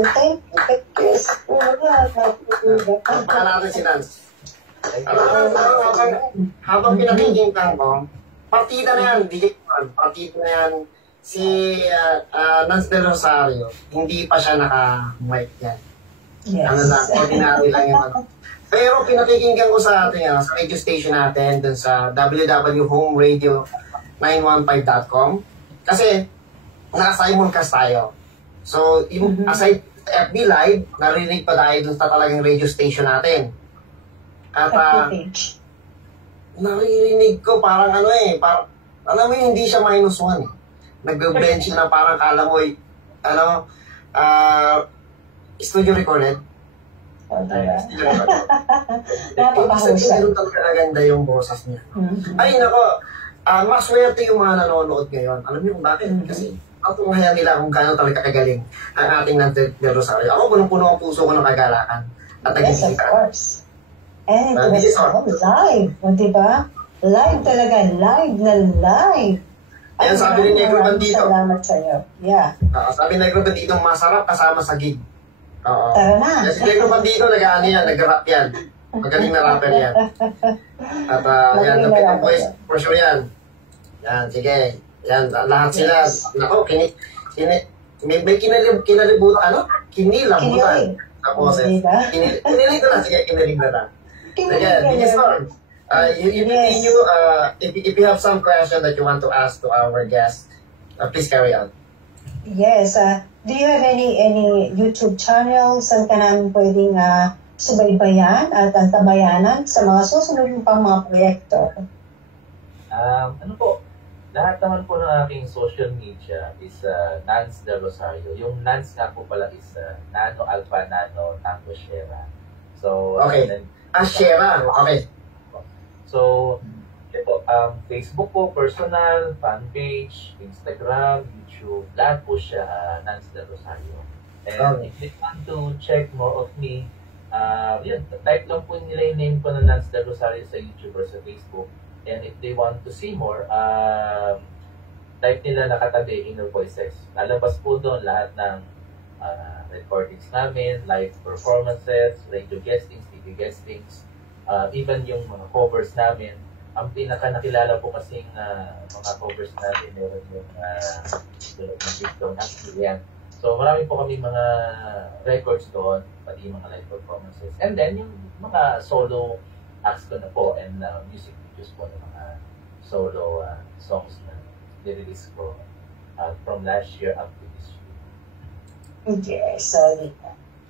Thank you. Pakala natin si Nance. Habang pinakikinggan ko, partida na yan, DJ Juan, partida na yan, si Nance Del Rosario, hindi pa siya naka-mic yan. Yes. Ano lang, ordinary lang yun. Pero pinakikinggan ko sa atin, sa radio station natin, dun sa www.homeradio915.com, kasi naka-simulcast tayo. So, aside sa FB Live, narinig pa tayo dun sa talagang radio station natin. At naririnig ko parang parang, alam mo hindi siya -1 eh. Nagbe-blend siya na parang kala mo studio recorded. Napakahusay. Ganun talaga ganda yung boses niya. Ay, nako, maswerte yung mga nanonood ngayon. Alam niyo kung bakit? Kasi tunghayan nila kung gaano talaga kagaling ang ating Nance Del Rosario. Ako, punong-puno ang puso ko ng kagalakan. At yes, of course. And it was live. O, diba? Live talaga. Live na live. Ayan, sabi ni Negro Bandito. Salamat sa'yo. Yeah. Sabi ni Negro Bandito, masarap kasama sa gig. Oo. Tara na. Kasi Negro Bandito, nag-ano yan, nag-rap yan. Magaling na rapper yan. At yan, napit ang voice, for sure yan. Yan, sige. Yan, lahat sila. Nako, may kinalibutan, kinilambutan. Tapos, kinilig na lang. Sige, kinilig na lang. Sige, Biggest Storm. If you have some question that you want to ask to our guest, please carry on. Yes. Do you have any YouTube channels saan ka namin pwedeng subaybayan at tabayanan sa mga susunod pang mga proyekto? Ano po? Lahat naman po ng aking social media is Nance Del Rosario. Yung Nance nga po pala is Nano Alpha Nano Tango Sierra. So, okay. Sierra. Okay. So, ito, Facebook po, personal, fan page, Instagram, YouTube, lahat po siya Nance Del Rosario. And if you want to check more of me, type lang po nila yung name ko na Nance Del Rosario sa YouTube or sa Facebook. And if they want to see more, type nila nakatabi Inner Voices. Lalabas po doon lahat ng recordings namin, live performances, radio guestings, TV guestings, even yung mga covers namin. Ang pinaka nakilala po kasing mga covers natin, meron yung tulad ng Victor Actually. So marami po kami mga records doon, pati mga live performances. And then yung mga solo acts ko na po and music videos po ng mga solo songs na nirelease ko from last year up to this year. Yes,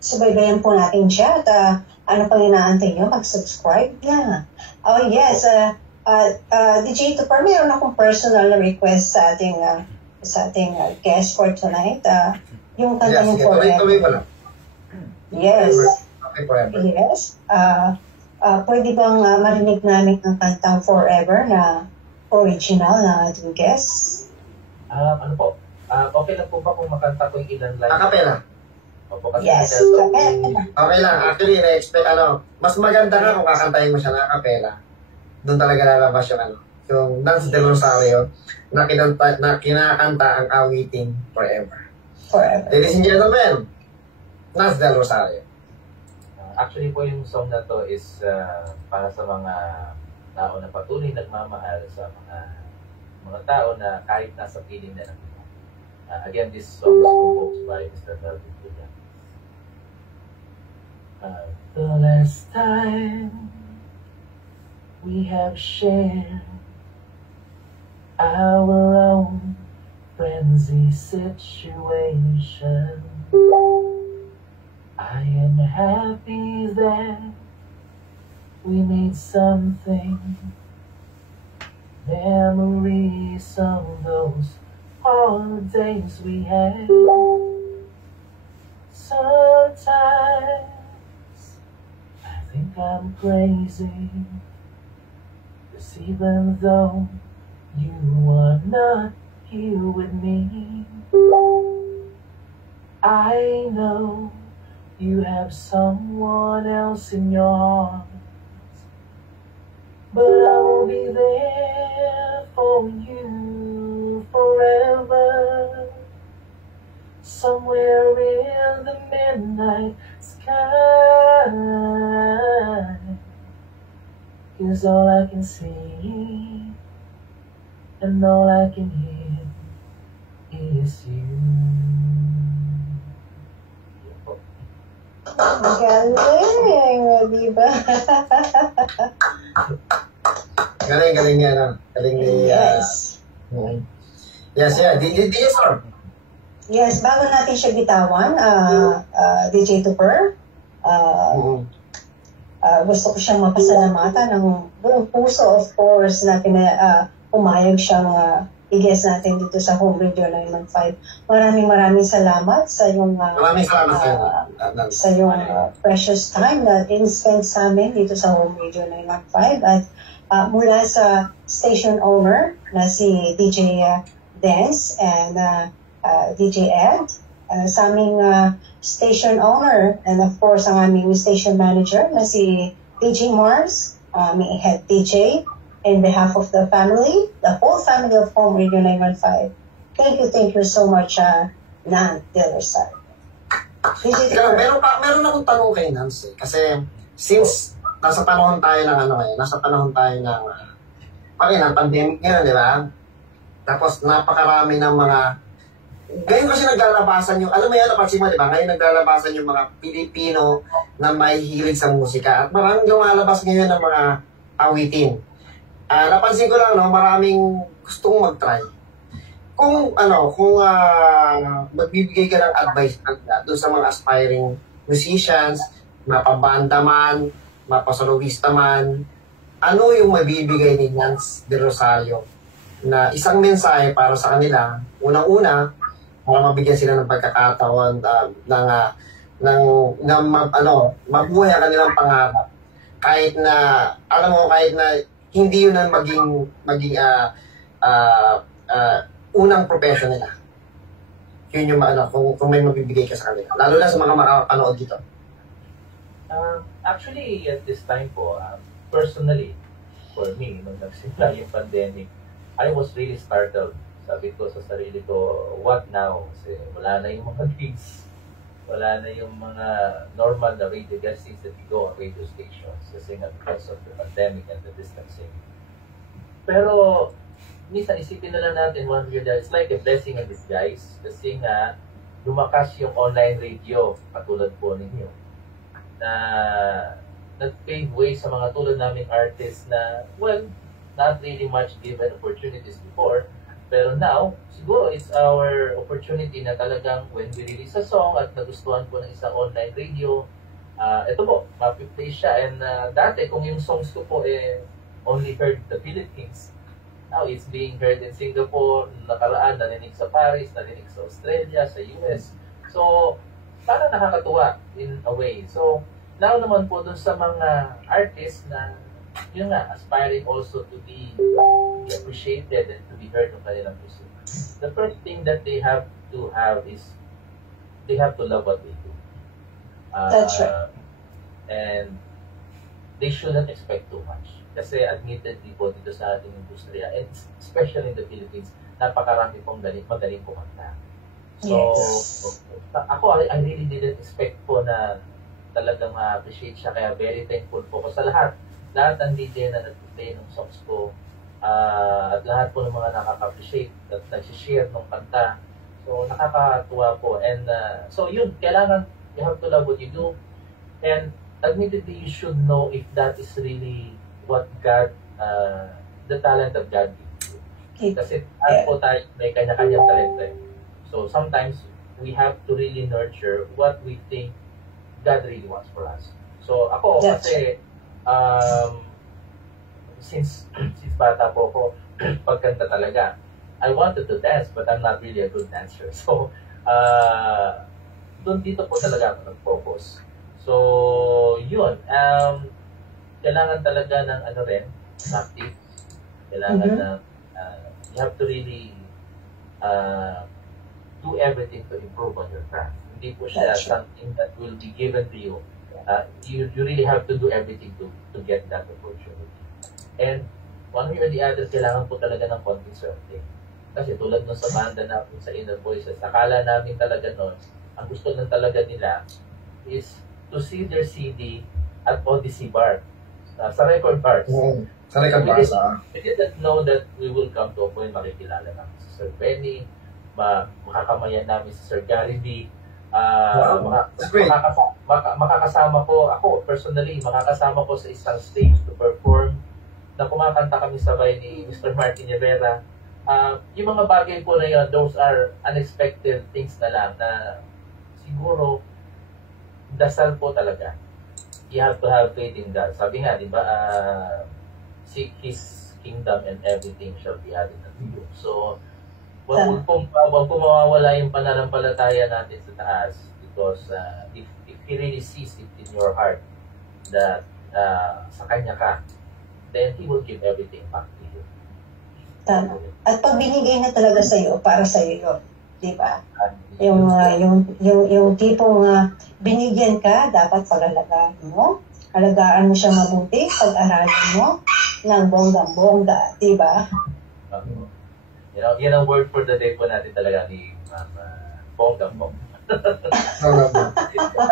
subaybayan po natin siya at ano pang inaantay nyo, mag-subscribe na. Oh yes, DJ Tupper, mayroon akong personal request sa ating guest for tonight. Yung kanta ng Forever. Yes. Okay, Forever. Yes. Pwede bang marinig namin ang kantang Forever na original na ating guest? Ano po? Okay lang po ba kung makanta ko yung ilan live? Acapella. Yes. Okay lang. Actually, na-expect, mas maganda nga kung kakantahin mo siya na acapella. Doon talaga lalabas yung Nance Del Rosario na kinakanta ang awiting Forever. Ladies and gentlemen, Nance Del Rosario. Actually po yung song na to is para sa mga tao na patuloy nagmamahal sa mga tao na kahit nasa piling na lang. Again, this song is composed by Mr. Melvin Williams. The last time we have shared our own frenzy situation, I am happy that we made something, memories of those holidays we had. Sometimes I think I'm crazy, 'cause even though you are not here with me, I know you have someone else in your arms, but I will be there for you forever. Somewhere in the middle and night sky. 'Cause all I can see and all I can hear is you. Galing, di ba? Galing niya, no? Galing ni... Yes. Yes, yeah. Yes, sir. Yes, bago natin siya bitawan, DJ Tupper, gusto ko siyang mapasalamatan ng buong puso, of course, na umayag siyang i-guest natin dito sa Home Radio 915. Maraming salamat sa iyong Maraming salamat sa iyong precious time na in-spend sa amin dito sa Home Radio 915. At mula sa station owner na si DJ Dance and DJ Ed, sa aming station owner, and of course ang aming station manager na si DJ Mars, aming head DJ, in behalf of the family, the whole family of Home Radio 915. Thank you so much, Nan Dillersar. Meron akong tanong kay Nancy. Kasi since nasa panahon tayo ng ng pandemic ngayon, di ba? Tapos napakarami ng mga ngayon kasi naglalabasan yung, alam mo yan, napansin mo, di ba? Ngayon naglalabasan yung mga Pilipino na may hilig sa musika. At maraming lumalabas ngayon ng mga awitin. Napansin ko lang, no, maraming gustong mag-try. Kung magbibigay ka ng advice doon sa mga aspiring musicians, mapabanda man, mapasoloista man, ano yung mabibigay ni Nance De Rosario na isang mensahe para sa kanila, unang-una, para mabigyan sila ng pagkakataon mabuhay ang kanilang pangarap. Kahit na hindi yun ang maging unang profession nila. Yun yung kung may mabibigay ka sa kanila. Lalo na sa mga makakapanood dito. Actually, at this time po, personally, for me, nung nagsimula yung pandemic, I was really startled. Sabi ko sa sarili ko, what now? Kasi wala na yung mga gigs. Wala na yung mga normal na radio guestings that you go on radio stations kasi nga because of the pandemic and the distancing. Pero, minsan isipin na lang natin, it's like a blessing in disguise kasi nga lumakas yung online radio katulad po ninyo na nag-pave way sa mga tulad naming artists na, well, not really much given opportunities before. Pero now, siguro it's our opportunity na talagang when we release a song at nagustuhan po ng isang online radio, ito po, mapiplay siya. And dati, kung yung songs ko po only heard in the Philippines, now it's being heard in Singapore, nakaraan, narinig sa Paris, narinig sa Australia, sa US. So, parang nakakatuwa in a way. So, now naman po dun sa mga artists na yun nga, aspiring also to be appreciated and to be heard ng kanilang music. The first thing that they have to have is they have to love what they do. That's right. And they shouldn't expect too much. Kasi admittedly po dito sa ating industriya, and especially in the Philippines, napakarami pong magaling kumanta. So, yes. Ako, I really didn't expect po na talagang ma-appreciate siya. Kaya very thankful po ko sa lahat ng DJ na nag-play ng songs ko at lahat po ng mga nakaka-appreciate at nag-share ng kanta. So, nakakatuwa po. And so, yun, kailangan you have to love what you do. And admittedly, you should know if that is really what God, the talent of God gives you. Kasi po tayo, may kanya-kanyang talento. So, sometimes, we have to really nurture what we think God really wants for us. So, ako, kasi, since bata po ako, pagkanta talaga, I wanted to dance, but I'm not really a good dancer. So, dito po talaga ako nag-focus. So, yun. Kailangan talaga ng practice. Kailangan na, you have to really do everything to improve on your craft. Hindi po siya something that will be given to you. You really have to do everything to get that opportunity. And one way or the other, kailangan po talaga ng konting swerte. Kasi tulad nun sa banda namin sa Inner Voices, akala namin talaga nun, ang gusto lang talaga nila is to see their CD at Odyssey Bar, sa Record Bars. Sa Record Bars, We didn't know that we will come to a point makikilala namin si Sir Benny, makakamayan namin si Sir Gary D. Makakasama ko, ako personally, makakasama ko sa isang stage to perform na kumakanta kami sabay ni Mr. Martin Rivera. Yung mga bagay po na yun, those are unexpected things na lang na siguro dasal po talaga. You have to have faith in God. Sabi nga, di ba, seek His kingdom and everything shall be added unto you. So, wag po mawawala yung pananampalataya natin sa taas because if He really sees it in your heart that sa Kanya ka, then He will give everything back to you. Tama. At pag binigay na talaga sa iyo, para sa iyo yun. Di ba? Yung tipong binigyan ka, dapat pag-alagaan mo. Alagaan mo siya mabuti, pag-aralin mo ng bonggang-bongga. Di ba? Yan ang word for the day po natin talaga ni bonggang-bongga.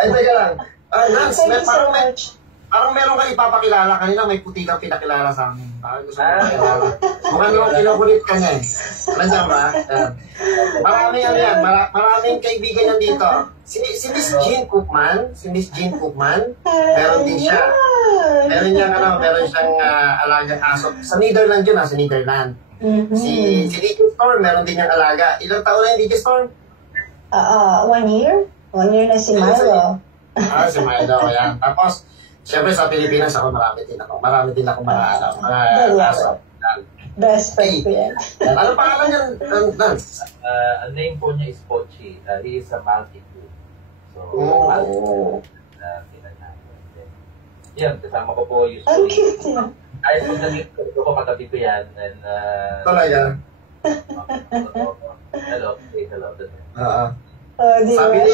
Ay, teka lang. Nance, Thank you so much. Parang meron kang ipapakilala. Kanina may puti kang pinakilala sa amin. Parang gusto mo pakilala. Mukhang naman kinukulit ka niya eh. Nandiyan ba? Maraming kaibigan yan dito. Si Miss Jean Cookman, meron din siya. Meron siyang alagang aso. Sa Netherlands yun, sa Netherlands. Si DJ Storm, meron din niyang alaga. Ilang taon na yung DJ Storm? 1 year. 1 year na si Milo. Si Milo, yan. Tapos, siyempre sa Pilipinas ako marami din ako mga aso. Best friend ko yan. Ano pangalan yan, Nance? Ang name po niya is Pochi. He is a multi-clue. So, yan, kasama ko po usually. Ang cute niya. Ayos po na dito ko, katabi ko yan. And, talaga? hello.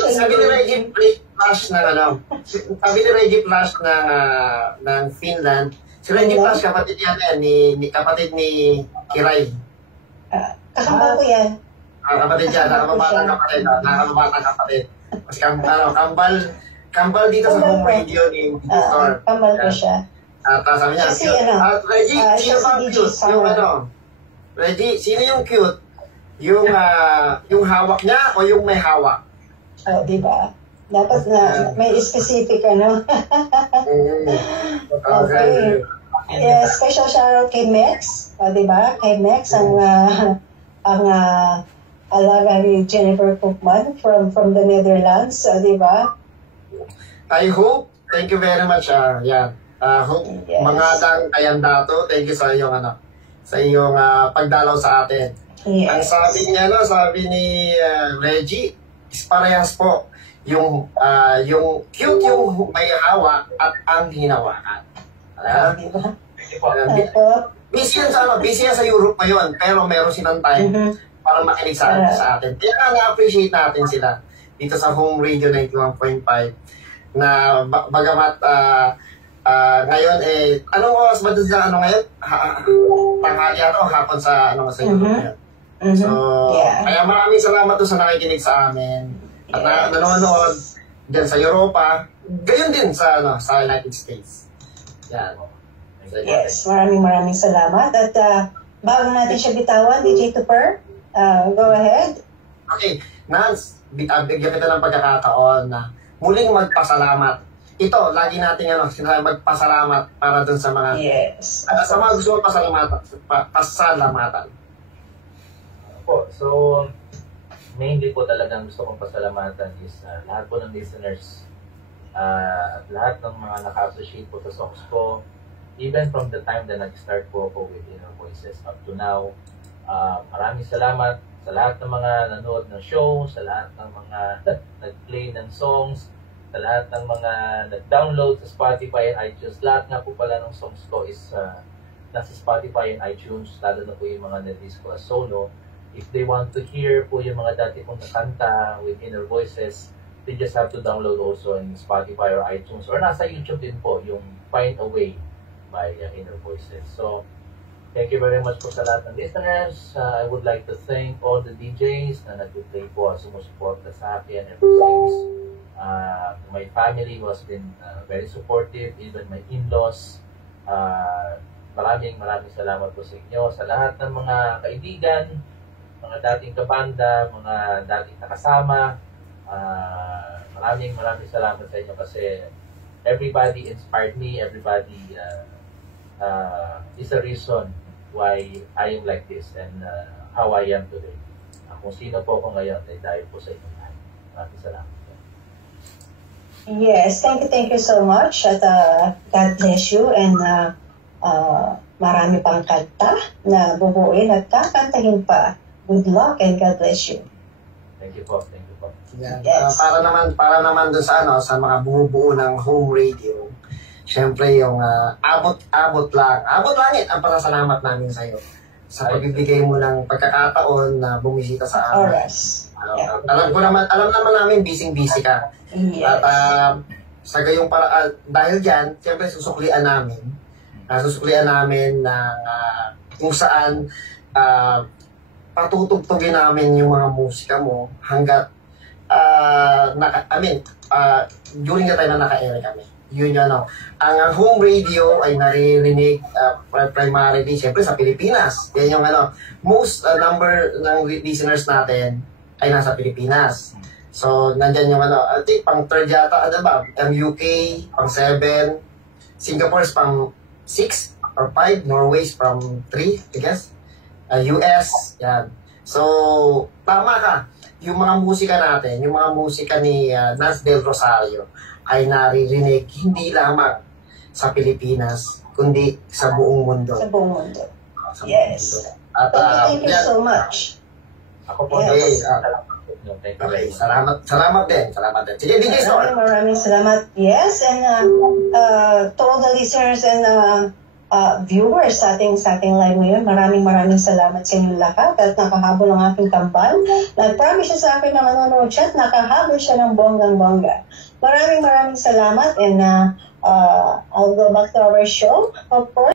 Sabi ni Reggie Flash ng Finland. Si Reggie Flash, kapatid yan kapatid ni Kiray. Kakambal ko yan. Kapatid yan, nakababatang kapatid. Mas kambal dito sa home radio ni Store. Kambal ko siya. At sabi niya, Reggie, sino bang cute? Reggie, sino yung cute? Yung hawak niya o yung may hawak? Di ba? Dapat na may specific Okay. Special shoutout kay Mex, di ba? Kay Mex ang alaga ni Jennifer Cookman from the Netherlands, di ba? I hope, thank you very much. Hope mga dang kayandato, thank you sa iyong pagdalaw sa atin. Yes. Ang sabi ni Reggie, is parehas po yung cute yung may hawak at ang hinawakan. Busy yan sa Europe ngayon, pero meron silang time para makinig sa atin. Kaya na-appreciate natin sila dito sa Home Radio 91.5 na bagamat ngayon anong oras ba dun sa ngayon? Tanghali hapon sa Europe ngayon. So, kaya maraming salamat sa nakikinig sa amin at nanonood dyan sa Europa, gayon din sa United States. Yan. Yes, maraming salamat. At bago natin siya bitawan, DJ Tupper, go ahead. Okay, Nance, bigyan kita ng pagkakataon na muling magpasalamat. Ito, lagi natin magpasalamat para dun sa mga sa mga gusto mong pasalamatan. So, mainly po talagang gusto kong pasalamatan is lahat po ng listeners at lahat ng mga naka-appreciate po sa songs ko, even from the time na nag-start po ako with Inner Voices up to now. Maraming salamat sa lahat ng mga nanood ng show, sa lahat ng mga nag-play ng songs, sa lahat ng mga nag-download sa Spotify and iTunes. Lahat nga po pala ng songs ko is nasa Spotify and iTunes, lalo na po yung mga na-release ko as solo. If they want to hear po yung mga dati kong nakanta with Inner Voices, they just have to download also in Spotify or iTunes. Or nasa YouTube din po, yung Find a Way by Inner Voices. So, thank you very much po sa lahat ng listeners. I would like to thank all the DJs na nag-play po at sumusuporta sa akin ever since. My family who has been very supportive, even my in-laws. Maraming salamat po sa inyo. Sa lahat ng mga kaibigan, mga dating kabanda, mga dating nakasama, maraming salamat sa inyo kasi everybody inspired me, everybody is a reason why I am like this and how I am today. Kung sino po ako ngayon ay dahil po sa inyo. Maraming salamat. Yes, thank you so much at God bless you and marami pang kanta na bubuin at kakantahin pa. Good luck and God bless you. Thank you po. Yan. Yes. Para naman dun sa sa mga bumubuo ng home radio. Syempre yung abot langit ang pasasalamat namin sa iyo sa pagbibigay mo ng pagkakataon na bumisita sa amin. Oras. Yeah. Alam naman namin busy ka. Yes. At sa gayong dahil diyan, syempre susuklian namin ng kung saan patutugtugin namin yung mga musika mo hanggat during the time na naka-air kami. Yun ang home radio ay naririnig primarily siyempre sa Pilipinas. Yan yung most number ng listeners natin ay nasa Pilipinas. So nandyan yung I think pang third yata ang UK pang 7, Singapore's pang 6 or 5, Norway's from 3 I guess, US yan. So tama ka, yung mga musika natin, yung mga musika ni Nance Del Rosario ay naririnig hindi lamang sa Pilipinas, kundi sa buong mundo. Sa buong mundo. Yes. At, thank you so much. Ako po. Yes. Okay, salamat din. Sige, DJ Sor. Maraming salamat. Yes, and to all the listeners and viewers sa ating live ngayon, maraming salamat sa inyong lahat at nakahabol ang aking kampal. Nag-promise siya sa akin na manonood siya at nakahabol siya ng bonggang-bongga. Maraming salamat and I'll go back to our show, of course.